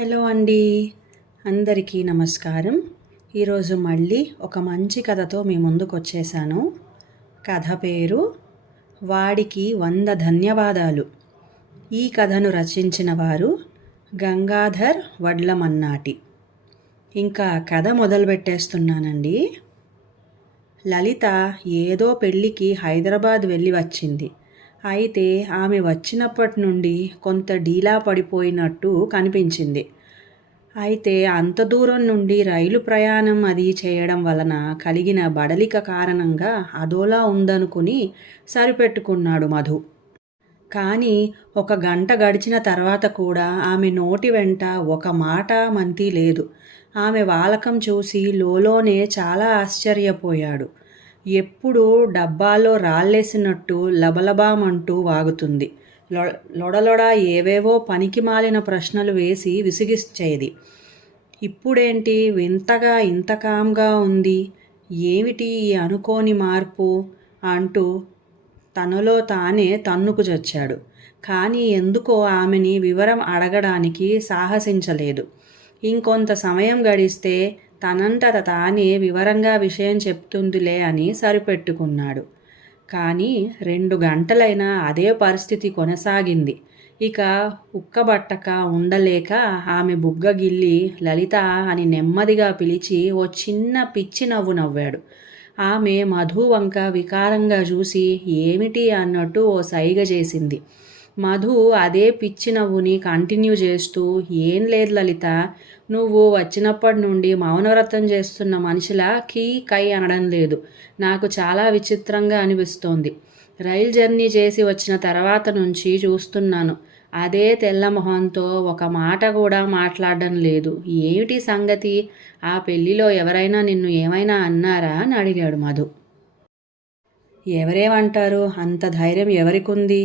Hello అండి. అందరికీ నమస్కారం. ఈరోజు మళ్ళీ ఒక మంచి కథతో మీ ముందుకు వచ్చేసాను. కథ పేరు వాడికి వంద ధన్యవాదాలు. ఈ కథను రచించిన వారు గంగాధర్ వడ్లమన్నాటి. ఇంకా కథ మొదలుపెట్టేస్తున్నానండి. లలిత ఏదో పెళ్ళికి హైదరాబాద్ వెళ్ళి వచ్చింది. అయితే ఆమె వచ్చినప్పటి నుండి కొంత డీలా పడిపోయినట్టు కనిపించింది. అయితే అంత దూరం నుండి రైలు ప్రయాణం అది చేయడం వలన కలిగిన బడలిక కారణంగా అదోలా ఉందనుకుని సరిపెట్టుకున్నాడు మధు. కానీ ఒక గంట గడిచిన తర్వాత కూడా ఆమె నోటి వెంట ఒక మాట మంతి లేదు. ఆమె వాలకం చూసి లోలోనే చాలా ఆశ్చర్యపోయాడు. ఎప్పుడు డబ్బాలో రాళ్ళేసినట్టు లబలబామంటూ వాగుతుంది. లొడలొడ ఏవేవో పనికి మాలిన ప్రశ్నలు వేసి విసిగిచ్చేది. ఇప్పుడేంటి వింతగా ఇంత కామ్గా ఉంది? ఏమిటి ఈ అనుకోని మార్పు? అంటూ తనలో తానే తన్నుకు చచ్చాడు. కానీ ఎందుకో ఆమెని వివరం అడగడానికి సాహసించలేదు. ఇంకొంత సమయం గడిస్తే తనంతట తానే వివరంగా విషయం చెప్తుందిలే అని సరిపెట్టుకున్నాడు. కానీ రెండు గంటలైనా అదే పరిస్థితి కొనసాగింది. ఇక ఉక్కబట్టక ఉండలేక ఆమె బుగ్గ గిల్లి లలిత అని నెమ్మదిగా పిలిచి ఓ చిన్న పిచ్చి నవ్వు నవ్వాడు. ఆమె మధు వంక వికారంగా చూసి ఏమిటి అన్నట్టు ఓ సైగ చేసింది. మధు అదే పిచ్చి నవ్వుని కంటిన్యూ చేస్తూ ఏం లేదు లలిత నువ్వు వచ్చినప్పటి నుండి మౌనవ్రతం చేస్తున్న మనిషిలా కీ కై అనడం లేదు. నాకు చాలా విచిత్రంగా అనిపిస్తోంది. రైల్ జర్నీ చేసి వచ్చిన తర్వాత నుంచి చూస్తున్నాను. అదే తెల్ల మొహంతో ఒక మాట కూడా మాట్లాడడం లేదు. ఏమిటి సంగతి? ఆ పెళ్ళిలో ఎవరైనా నిన్ను ఏమైనా అన్నారా అని అడిగాడు మధు. ఎవరేమంటారు? అంత ధైర్యం ఎవరికుంది?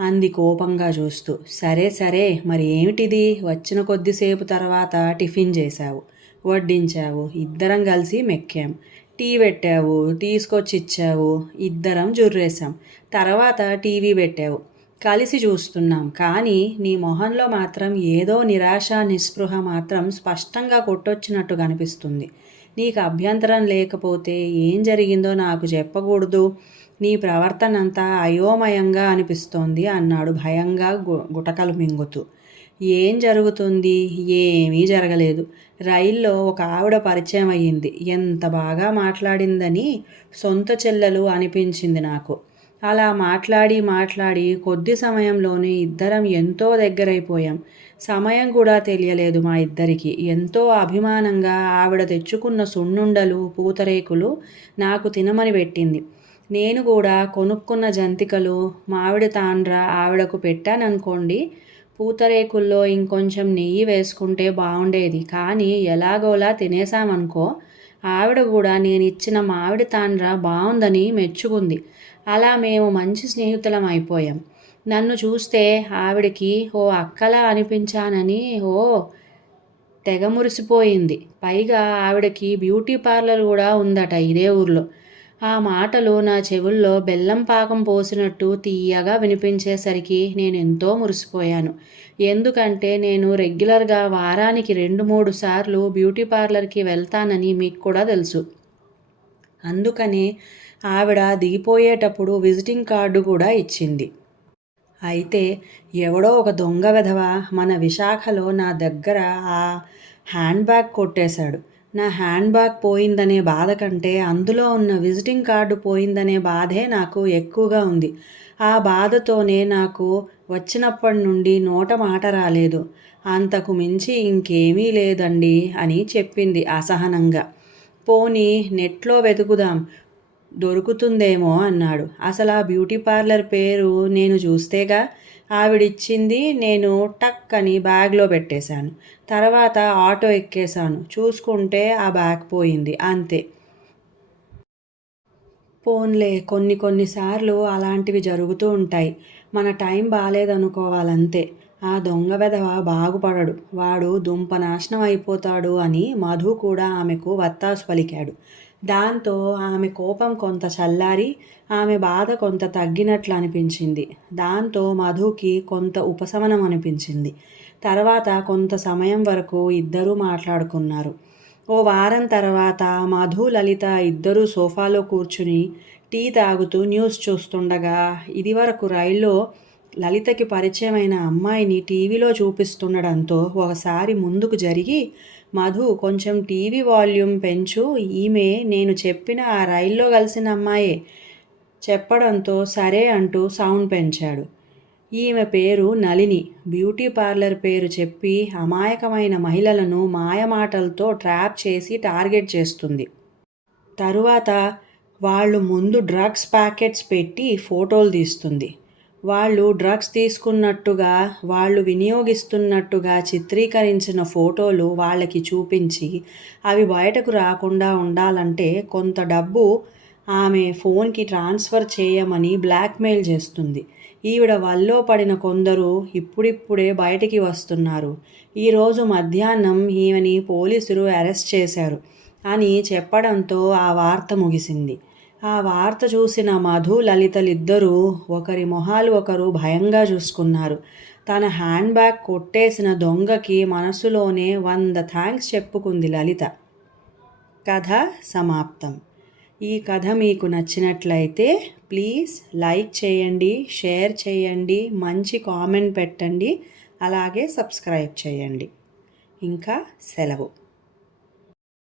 అంది కోపంగా చూస్తూ. సరే సరే మరి ఏమిటిది? వచ్చిన కొద్దిసేపు తర్వాత టిఫిన్ చేశావు. వడ్డించావు. ఇద్దరం కలిసి మెక్కాం. టీ పెట్టావు తీసుకొచ్చి ఇచ్చావు ఇద్దరం జుర్రేసాం తర్వాత టీవీ పెట్టావు. కలిసి చూస్తున్నాం. కానీ నీ మొహంలో మాత్రం ఏదో నిరాశ నిస్పృహ మాత్రం స్పష్టంగా కొట్టొచ్చినట్టు కనిపిస్తుంది. నీకు అభ్యంతరం లేకపోతే ఏం జరిగిందో నాకు చెప్పకూడదు. నీ ప్రవర్తనంతా అయోమయంగా అనిపిస్తోంది అన్నాడు భయంగా గుటకలు మింగుతూ. ఏం జరుగుతుంది? ఏమీ జరగలేదు. రైల్లో ఒక ఆవిడ పరిచయం అయ్యింది. ఎంత బాగా మాట్లాడిందని సొంత చెల్లెలు అనిపించింది నాకు. అలా మాట్లాడి మాట్లాడి కొద్ది సమయంలోనే ఇద్దరం ఎంతో దగ్గరైపోయాం. సమయం కూడా తెలియలేదు మా ఇద్దరికి. ఎంతో అభిమానంగా ఆవిడ తెచ్చుకున్న సున్నుండలు పూతరేకులు నాకు తినమని పెట్టింది. నేను కూడా కొనుక్కున్న జంతికలు మామిడి తాండ్ర ఆవిడకు పెట్టాననుకోండి పూతరేకుల్లో ఇంకొంచెం నెయ్యి వేసుకుంటే బాగుండేది కానీ ఎలాగోలా తినేసామనుకో ఆవిడ కూడా నేను ఇచ్చిన మామిడి తాండ్ర బాగుందని మెచ్చుకుంది. అలా మేము మంచి స్నేహితులం అయిపోయాం. నన్ను చూస్తే ఆవిడకి ఓ అక్కలా అనిపించానని ఓ తెగ మురిసిపోయింది. పైగా ఆవిడకి బ్యూటీ పార్లర్ కూడా ఉందట ఇదే ఊర్లో. ఆ మాటలు నా చెవుల్లో బెల్లం పాకం పోసినట్టు తీయగా వినిపించేసరికి నేను ఎంతో మురిసిపోయాను. ఎందుకంటే నేను రెగ్యులర్గా వారానికి రెండు మూడు సార్లు బ్యూటీ పార్లర్కి వెళ్తానని మీకు కూడా తెలుసు. అందుకనే ఆవిడ దిగిపోయేటప్పుడు విజిటింగ్ కార్డు కూడా ఇచ్చింది. అయితే ఎవడో ఒక దొంగ విధవ మన విశాఖలో నా దగ్గర ఆ హ్యాండ్ బ్యాగ్ కొట్టేశాడు. నా హ్యాండ్ బ్యాగ్ పోయిందనే బాధ కంటే అందులో ఉన్న విజిటింగ్ కార్డు పోయిందనే బాధే నాకు ఎక్కువగా ఉంది. ఆ బాధతోనే నాకు వచ్చినప్పటి నుండి నోట మాట రాలేదు. అంతకు మించి ఇంకేమీ లేదండి అని చెప్పింది అసహనంగా. పోనీ నెట్లో వెతుకుదాం దొరుకుతుందేమో అన్నాడు. అసలు ఆ బ్యూటీ పార్లర్ పేరు నేను చూస్తేగా ఆవిడిచ్చింది నేను టక్ అని బ్యాగ్లో పెట్టేశాను. తర్వాత ఆటో ఎక్కేశాను. చూసుకుంటే ఆ బ్యాగ్ పోయింది. అంతే. పోన్లే. కొన్ని కొన్నిసార్లు అలాంటివి జరుగుతూ ఉంటాయి. మన టైం బాగాలేదనుకోవాలంతే ఆ దొంగ వెధవ బాగుపడడు. వాడు దుంప నాశనం అయిపోతాడు అని మధు కూడా ఆమెకు వత్తాసు పలికాడు. దాంతో ఆమె కోపం కొంత చల్లారి ఆమె బాధ కొంత తగ్గినట్లు అనిపించింది దాంతో మధుకి కొంత ఉపశమనం అనిపించింది తర్వాత కొంత సమయం వరకు ఇద్దరూ మాట్లాడుకున్నారు. ఓ వారం తర్వాత మధు లలిత ఇద్దరూ సోఫాలో కూర్చుని టీ తాగుతూ న్యూస్ చూస్తుండగా ఇదివరకు రైల్లో లలితకి పరిచయమైన అమ్మాయిని టీవీలో చూపిస్తుండడంతో ఒకసారి ముందుకు జరిగి మధు కొంచెం టీవీ వాల్యూమ్ పెంచు. ఈమె నేను చెప్పిన ఆ రైల్లో కలిసిన అమ్మాయే. చెప్పడంతో సరే అంటూ సౌండ్ పెంచాడు. ఈమె పేరు నళిని. బ్యూటీ పార్లర్ పేరు చెప్పి అమాయకమైన మహిళలను మాయమాటలతో ట్రాప్ చేసి టార్గెట్ చేస్తుంది. తరువాత వాళ్ళు ముందు డ్రగ్స్ ప్యాకెట్స్ పెట్టి ఫోటోలు తీస్తుంది. వాళ్ళు డ్రగ్స్ తీసుకున్నట్టుగా వాళ్ళు వినియోగిస్తున్నట్టుగా చిత్రీకరించిన ఫోటోలు వాళ్ళకి చూపించి అవి బయటకు రాకుండా ఉండాలంటే కొంత డబ్బు ఆమె ఫోన్కి ట్రాన్స్ఫర్ చేయమని బ్లాక్మెయిల్ చేస్తుంది. ఈవిడ వల్లో పడిన కొందరు ఇప్పుడిప్పుడే బయటికి వస్తున్నారు. ఈరోజు మధ్యాహ్నం ఈమెని పోలీసులు అరెస్ట్ చేశారు అని చెప్పడంతో ఆ వార్త ముగిసింది. ఆ వార్త చూసిన మధు లలితలిద్దరూ ఒకరి మొహాలు ఒకరు భయంగా చూసుకున్నారు. తన హ్యాండ్ బ్యాగ్ కొట్టేసిన దొంగకి మనసులోనే వంద థ్యాంక్స్ చెప్పుకుంది లలిత. కథ సమాప్తం. ఈ కథ మీకు నచ్చినట్లయితే ప్లీజ్ లైక్ చేయండి షేర్ చేయండి మంచి కామెంట్ పెట్టండి అలాగే సబ్స్క్రైబ్ చేయండి. ఇంకా సెలవు.